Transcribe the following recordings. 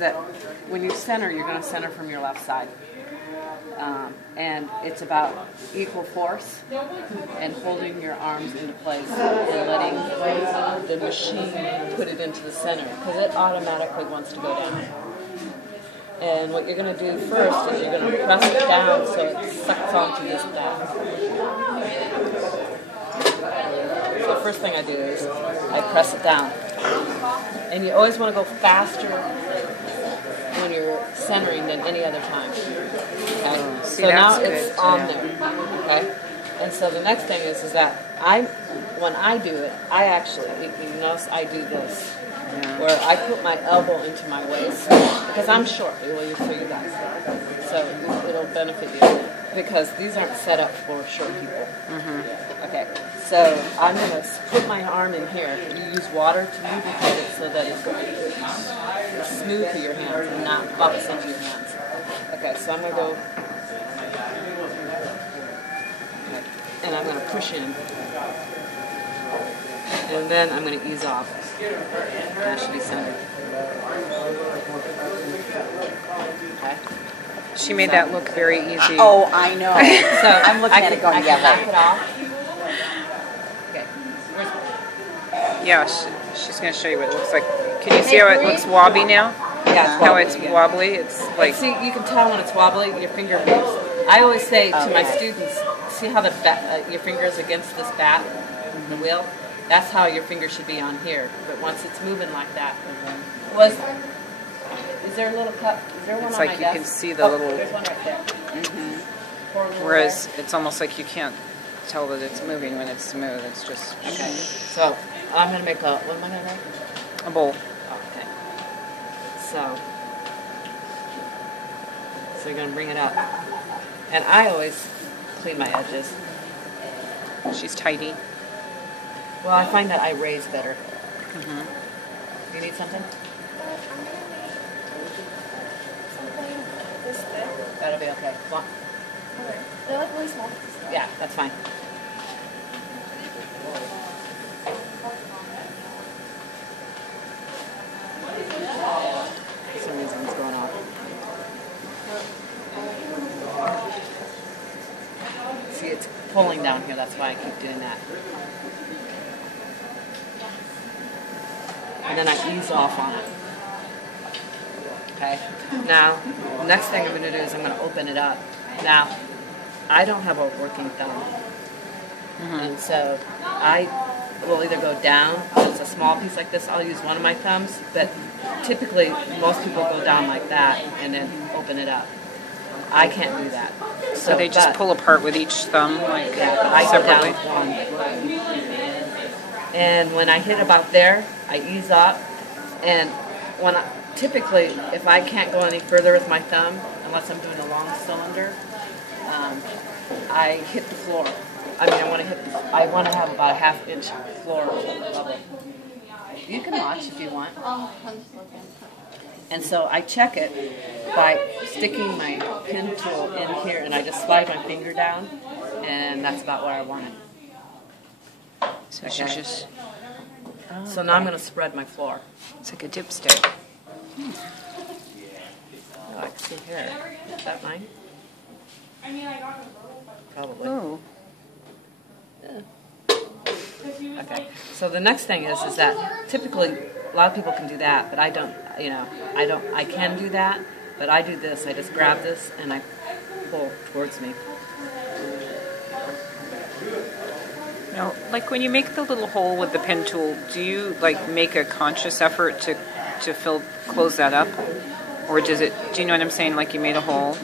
that when you center, you're going to center from your left side. And it's about equal force and holding your arms into place and letting the machine put it into the center because it automatically wants to go down. And what you're going to do first is you're going to press it down so it sucks onto this back. So the first thing I do is I press it down. And you always want to go faster when you're centering than any other time. Okay? See, So now good, it's on there. Okay? And so the next thing is that when I do it, I actually, you notice I do this. Yeah. Where I put my elbow into my waist because I'm short. Well, you for you guys, so it'll benefit you because these aren't set up for short people. Mm-hmm. Okay, so I'm gonna put my arm in here. You use water to lubricate it so that it's smooth to your hands and not bumps into your hands. Okay, so I'm gonna go, and I'm gonna push in, and then I'm gonna ease off. That should be centered. Okay. She made that look very easy. Oh, I know. So I'm looking at it going, I can back it off. Okay. Yeah, she's going to show you what it looks like. Can you see how it looks wobbly now? Yeah, How it's wobbly? It's like... See, you can tell when it's wobbly, your finger moves. I always say to my students, see how your finger is against this bat, the wheel? That's how your finger should be on here. But once it's moving like that, is there a little cup? Is there one It's on like my you desk? can see the little... There's one right there. Whereas it's almost like you can't tell that it's moving when it's smooth. It's just... Okay. So I'm going to make what am I going to make? A bowl. Oh, okay. So you're going to bring it up. And I always clean my edges. She's tidy. Well, I find that I raise better. Mm-hmm. You need something? This thick. That'll be okay. Come on. Okay. They're like really small. Yeah, that's fine. For some reason it's going off. See, it's pulling down here. That's why I keep doing that. And then I ease off on it. Okay. Now, the next thing I'm going to do is I'm going to open it up. Now, I don't have a working thumb. And so I will either go down, if it's a small piece like this, I'll use one of my thumbs, but typically most people go down like that and then open it up. I can't do that. So they just pull apart with each thumb, like separately? I go down one. And when I hit about there, I ease up, and typically, if I can't go any further with my thumb, unless I'm doing a long cylinder, I hit the floor. I mean, I want to have about a half-inch floor level. You can watch if you want. And so I check it by sticking my pin tool in here, and I just slide my finger down, and that's about where I want it. So she's just... So now I'm going to spread my floor. It's like a dipstick. Oh, I can see here. Is that mine? Probably. Oh. Okay. So the next thing is that typically a lot of people can do that, but I don't. I can do that, but I do this. I just grab this and I pull towards me. Now, like when you make the little hole with the pin tool, do you like make a conscious effort to close that up, or does it? Do you know what I'm saying? Like you made a hole.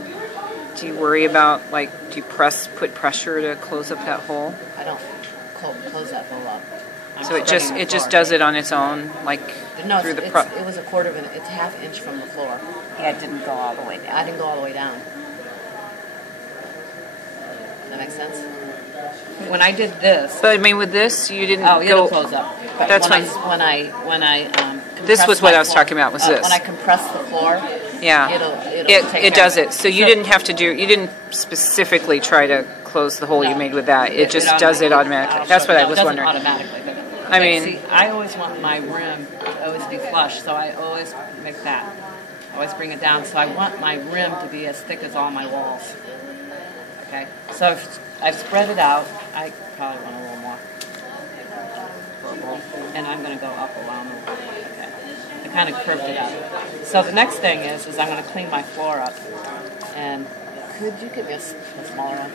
Do you worry about do you put pressure to close up that hole? I don't close that hole up. So it just does it on its own, no, through the it was a quarter of it's half inch from the floor. Yeah, it didn't go all the way down. I didn't go all the way down. That makes sense? When I did this... But I mean, with this, you didn't go... it'll close up. But that's when fine. When I this was what I was talking about, was this. When I compress the floor, yeah, it does it. So you didn't have to you didn't specifically try to close the hole you made with that. It just does it automatically. That's what I was wondering. Automatically. But, I mean... See, I always want my rim to always be flush, so I always make that. always bring it down. So I want my rim to be as thick as all my walls. Okay, so I've spread it out. I probably want a little more. And I'm going to go up around the okay. I kind of curved it out. So the next thing is I'm going to clean my floor up. And could you get me a smaller one?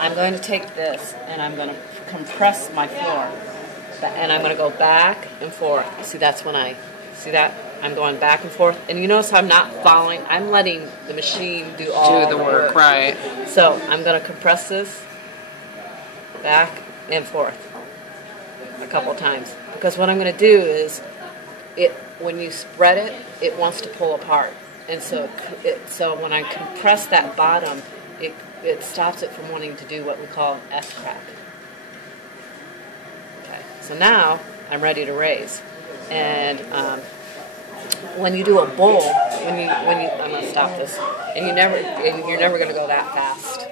I'm going to take this and I'm going to compress my floor. And I'm going to go back and forth. See, that's when see that? I'm going back and forth. And you notice I'm not following. I'm letting the machine do all the work. Right. So I'm going to compress this back and forth a couple times. Because what I'm going to do is, when you spread it, it wants to pull apart. And so when I compress that bottom, it stops it from wanting to do what we call an S-crack. Okay. So now I'm ready to raise. And when you do a bowl, I'm going to stop this. And you're never going to go that fast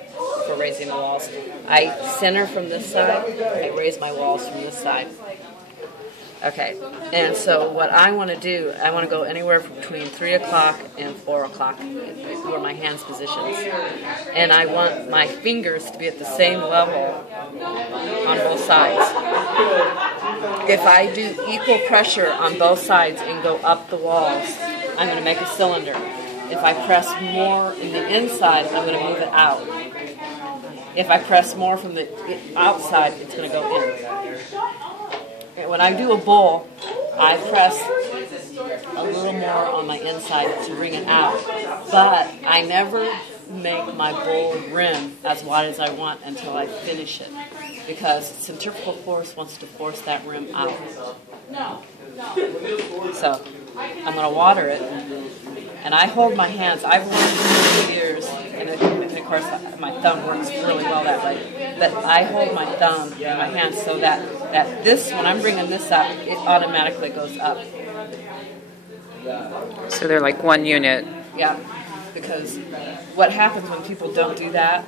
for raising the walls. I center from this side. I raise my walls from this side. Okay, and so what I want to do, I want to go anywhere between 3 o'clock and 4 o'clock, where my hands positions. And I want my fingers to be at the same level on both sides. If I do equal pressure on both sides and go up the walls, I'm going to make a cylinder. If I press more in the inside, I'm going to move it out. If I press more from the outside, it's going to go in. When I do a bowl, I press a little more on my inside to bring it out. But I never make my bowl rim as wide as I want until I finish it. Because centrifugal force wants to force that rim out. So I'm going to water it. And I hold my hands. I've learned for years, and of course my thumb works really well that way, but I hold my thumb in my hands so that this, when I'm bringing this up, it automatically goes up. So they're like one unit. Yeah, because what happens when people don't do that,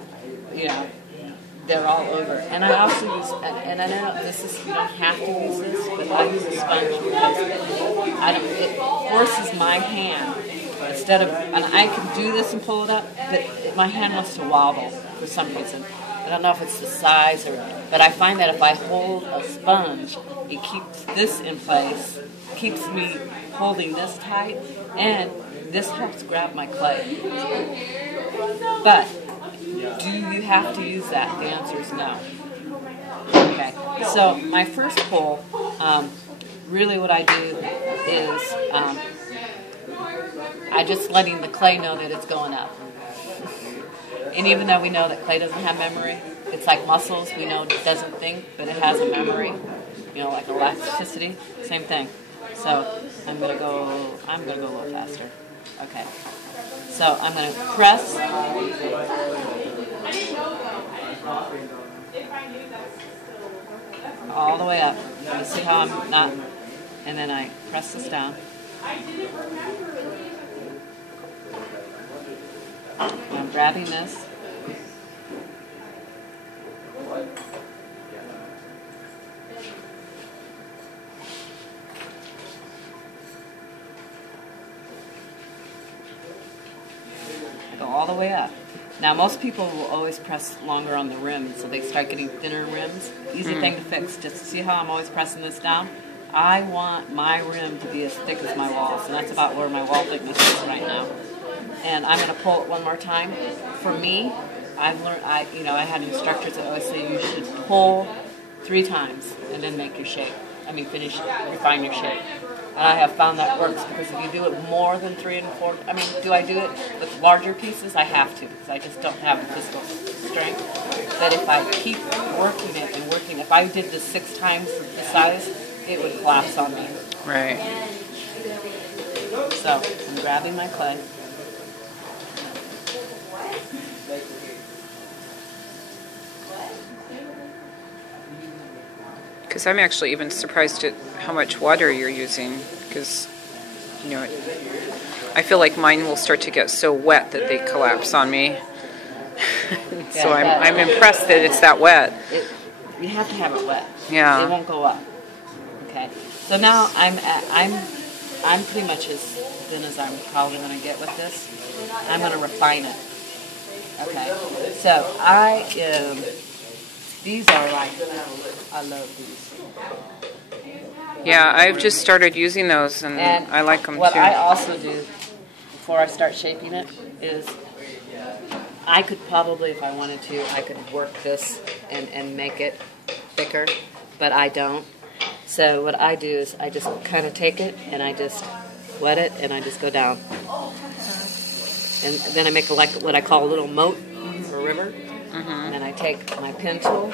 they're all over. And I also use, and I know you don't have to use this, but I use a sponge because it forces my hand. Instead of, and I can do this and pull it up, but my hand wants to wobble for some reason. I don't know if it's the size but I find that if I hold a sponge, it keeps this in place, keeps me holding this tight, and this helps grab my clay. But do you have to use that? The answer is no. Okay, so my first pull, really what I do is I just letting the clay know that it's going up. And even though we know that clay doesn't have memory, it's like muscles, we know it doesn't think, but it has a memory, like elasticity, same thing. So I'm gonna go a little faster. Okay. So I'm gonna press. All the way up. You see how I'm not, and then I press this down. I'm grabbing this. I go all the way up. Now, most people will always press longer on the rim, so they start getting thinner rims. Easy thing to fix. Just see how I'm always pressing this down? I want my rim to be as thick as my walls, and that's about where my wall thickness is right now. And I'm going to pull it one more time. For me, I've learned, I had instructors that always say you should pull 3 times and then make your shape. Refine your shape. And I have found that works because if you do it more than 3 and 4, do I do it with larger pieces? I have to because I just don't have the physical strength. But if I keep working it and working, if I did this 6 times the size, it would collapse on me. Right. So I'm grabbing my clay. Because I'm actually even surprised at how much water you're using. Because, I feel like mine will start to get so wet that they collapse on me. So I'm impressed that it's that wet. You have to have it wet. Yeah. It won't go up. Okay. So now I'm pretty much as thin as I'm probably going to get with this. I'm going to refine it. Okay. So these are like, I love these. Yeah, I've just started using those, and I like them what too. I also do before I start shaping it is I could probably, if I wanted to, I could work this and make it thicker, but I don't. So what I do is I just kind of take it and I just wet it and I just go down. And then I make like what I call a little moat or river. And then I take my pen tool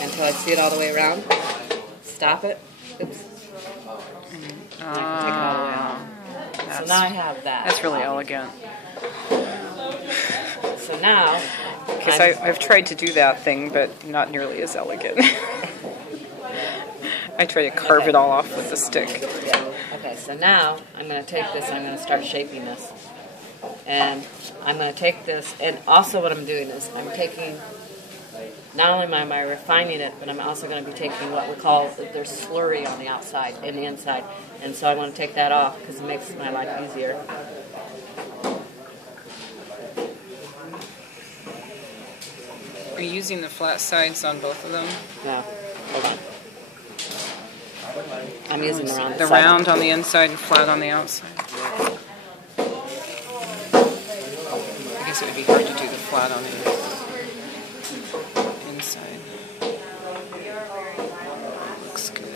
until I see it all the way around. Stop it. Oops. And I can take it all the way out. So now I have that. That's really elegant. So now... Because I've tried to do that thing, but not nearly as elegant. I try to carve it all off with a stick. Yeah. Okay, so now I'm going to take this and I'm going to start shaping this. And I'm going to take this, and also what I'm doing is I'm taking, not only am I refining it, but I'm also going to be taking what we call, there's slurry on the outside and the inside. And so I want to take that off because it makes my life easier. Are you using the flat sides on both of them? No, hold on. I'm using the round. The round on the inside and flat on the outside. I guess it would be hard to do the flat on the inside. Looks good.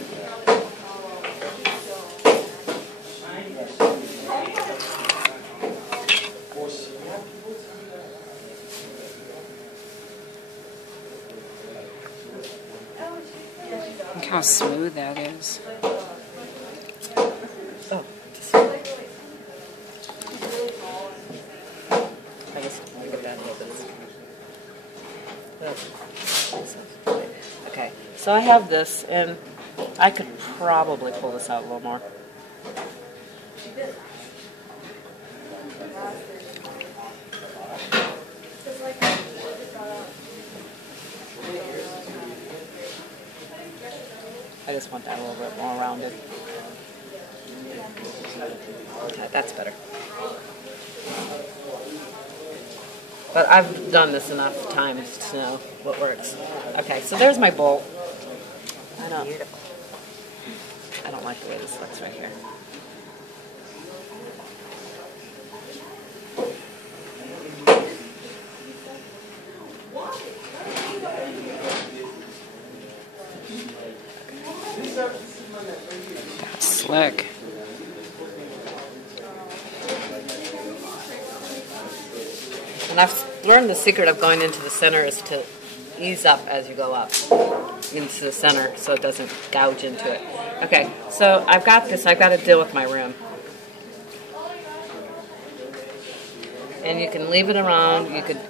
Look how smooth that is. Oh, I just look at that a little bit. Okay, so I have this, and I could probably pull this out a little more. I just want that a little bit more rounded. Okay, that's better. But I've done this enough times to know what works. Okay, so there's my bowl. I don't like the way this looks right here. That's slick. And I've learned the secret of going into the center is to ease up as you go up into the center so it doesn't gouge into it. Okay, so I've got this. I've got to deal with my rim. And you can leave it around. You could,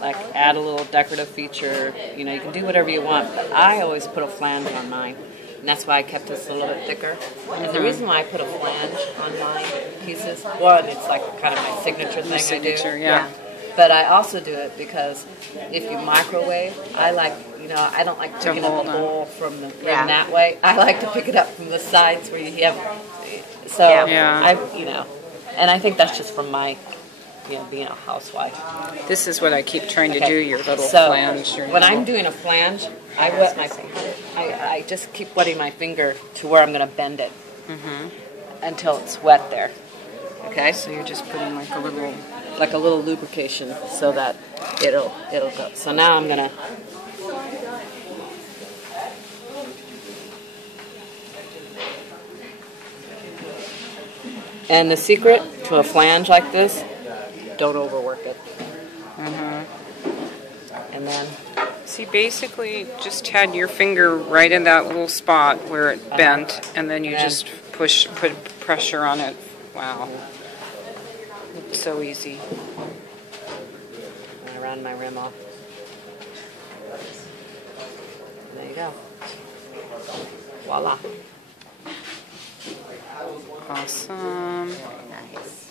like add a little decorative feature. You can do whatever you want. But I always put a flange on mine. And that's why I kept this a little bit thicker. And the reason why I put a flange on my pieces, one, it's like kind of my signature thing I do. Yeah. But I also do it because if you microwave, I like, I don't like picking up a bowl from the rim that way. I like to pick it up from the sides where you have, so and I think that's just from my, being a housewife. This is what I keep trying to do, your little so flange. When I'm doing a flange, I wet my I just keep wetting my finger to where I'm going to bend it until it's wet there. Okay? So you're just putting like a little lubrication so that it'll go. So now I'm going to and the secret to a flange like this, don't overwork it. And then see, basically just had your finger right in that little spot where it bent, and then you just put pressure on it. Wow. It's so easy. I'm going to round my rim off. And there you go. Voila. Awesome. Nice.